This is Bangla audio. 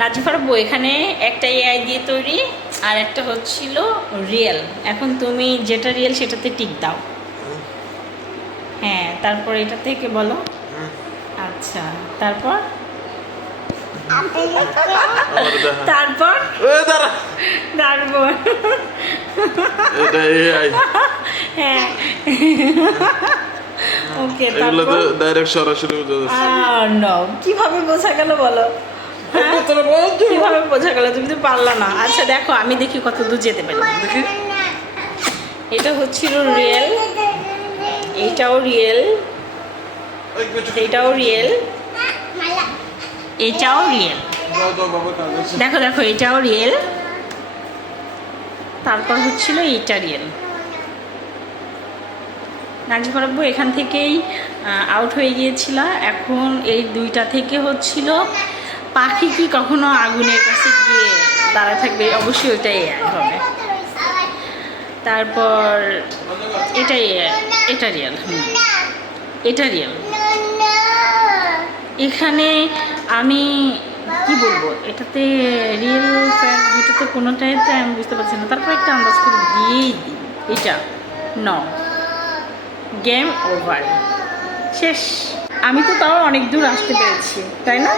নাজিফার বউ এখানে একটা এআই দিয়ে তৈরি আর একটা হচ্ছিল রিয়েল। এখন তুমি যেটা রিয়েল সেটাতে টিক দাও। হ্যাঁ, তারপর এটা থেকে বলো। আচ্ছা, তারপর তারপর তারপর হ্যাঁ ওকে, তারপর ডাইরেক্ট সরাসরি বোঝা যাচ্ছে। নো, কিভাবে বোঝা গেল বলো? কিভাবে বোঝা গেল? তুমি তো পারলা না। আচ্ছা দেখো, আমি দেখি কত দূর যেতে পারি। দেখি এটা হচ্ছিল রিয়েল, এইটাও রিয়েল, এইটাও রিয়েল, এটাও রিয়েল। দেখো দেখো, এটাও রিয়েল, তারপর হচ্ছিল এইটা রিয়েল। নাজিফার আব্বু এখান থেকেই আউট হয়ে গিয়েছিল। এখন এই দুইটা থেকে হচ্ছিল পাখি কি কখনো আগুনের কাছে গিয়ে দাঁড়ায় থাকবে, অবশ্যই ওইটাই হবে। তারপর এটাই, এটা রিয়েল, এটা রিয়েল। এখানে আমি কি বলবো, এটাতে রিয়েল ফ্যাক্ট দুটোতে কোনোটাই তো আমি বুঝতে পারছি না। তারপর একটা আন্দাজ করে দিয়েই দিই, এটা ন, গেম ওভার, শেষ। আমি তো তাও অনেক দূর আসতে পেরেছি, তাই না?